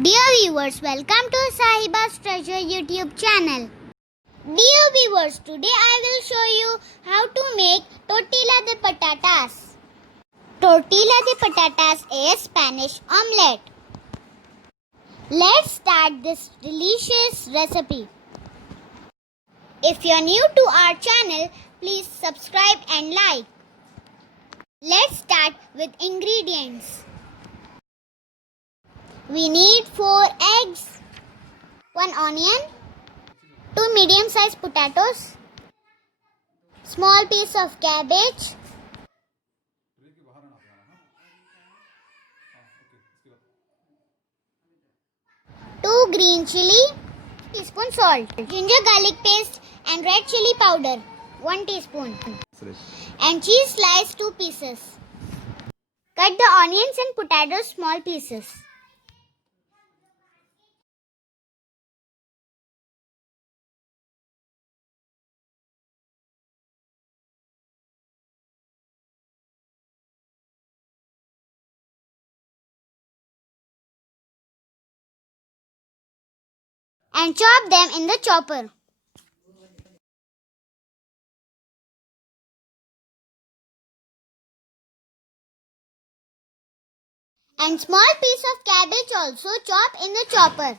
Dear viewers, welcome to Sahiba's Treasure YouTube channel. Dear viewers, today I will show you how to make tortilla de patatas. Tortilla de patatas is Spanish omelette. Let's start this delicious recipe. If you are new to our channel, please subscribe and like. Let's start with ingredients. We need 4 eggs, 1 onion, 2 medium-sized potatoes, small piece of cabbage, 2 green chilly, teaspoon salt, ginger garlic paste and red chili powder, 1 teaspoon, and cheese sliced 2 pieces. Cut the onions and potatoes small pieces. And chop them in the chopper. And small piece of cabbage also chop in the chopper.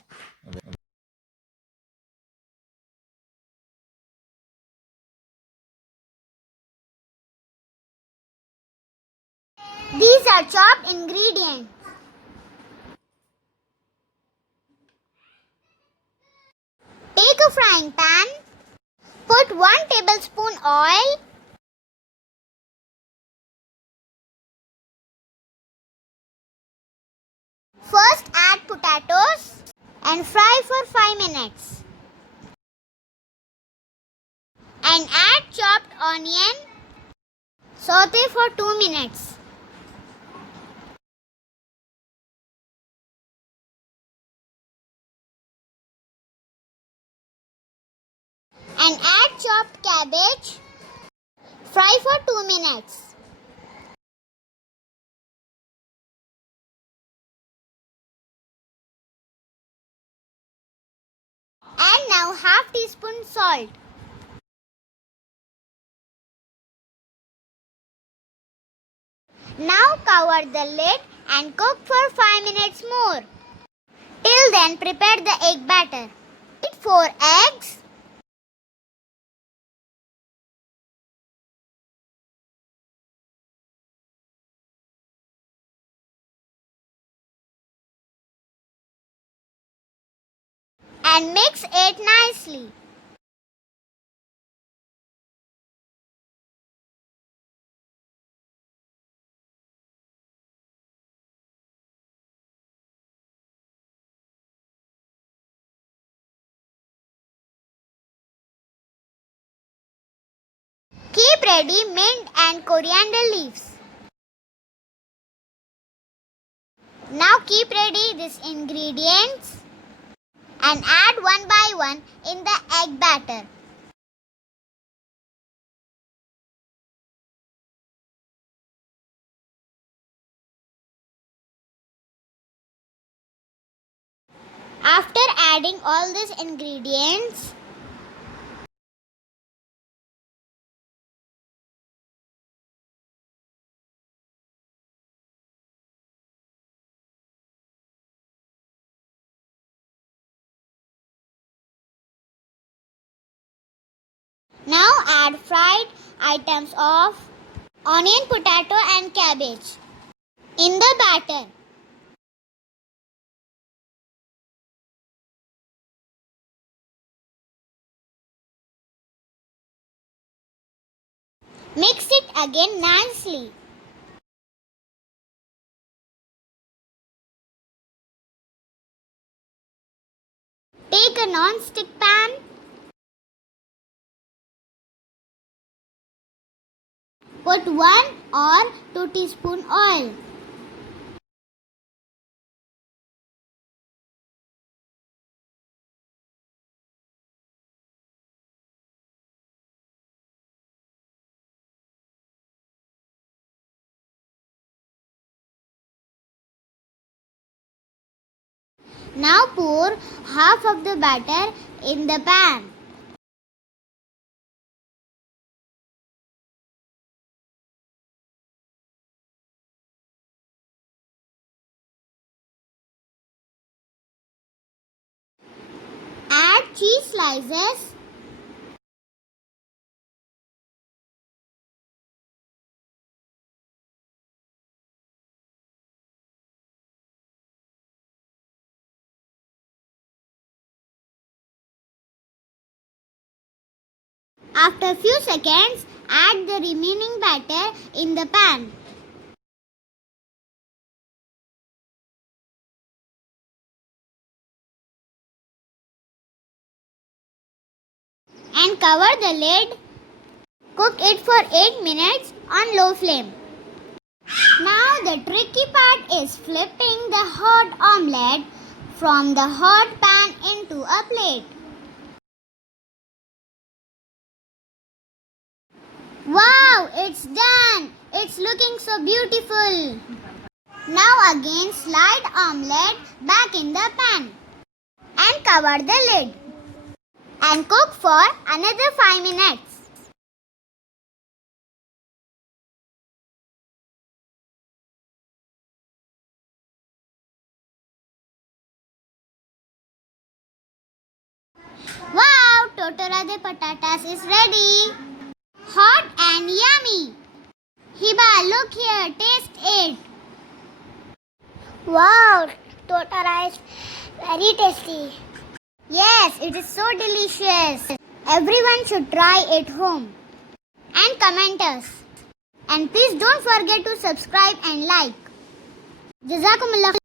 These are chopped ingredients. Take a frying pan. Put 1 tablespoon oil. First add potatoes and fry for 5 minutes. And add chopped onion. Saute for 2 minutes. And add chopped cabbage. Fry for 2 minutes. And now half teaspoon salt. Now cover the lid and cook for 5 minutes more. Till then prepare the egg batter. Need 4 eggs. And mix it nicely. Keep ready mint and coriander leaves. Now keep ready these ingredients and add one by one in the egg batter. After adding all these ingredients, now add fried items of onion, potato and cabbage in the batter. Mix it again nicely. Take a non-stick pan. Put 1 or 2 teaspoon oil. Now pour half of the batter in the pan. Add cheese slices. After a few seconds, add the remaining batter in the pan. And cover the lid. Cook it for 8 minutes on low flame. Now the tricky part is flipping the hot omelette from the hot pan into a plate. Wow, it's done! It's looking so beautiful. Now again slide omelette back in the pan and cover the lid and cook for another 5 minutes. Wow, tortilla de patatas is ready. Hot and yummy. Hiba, look here, taste it. Wow, tortilla is very tasty. Yes, it is so delicious. Everyone should try it home. And comment us. And please don't forget to subscribe and like. Jazakumullah.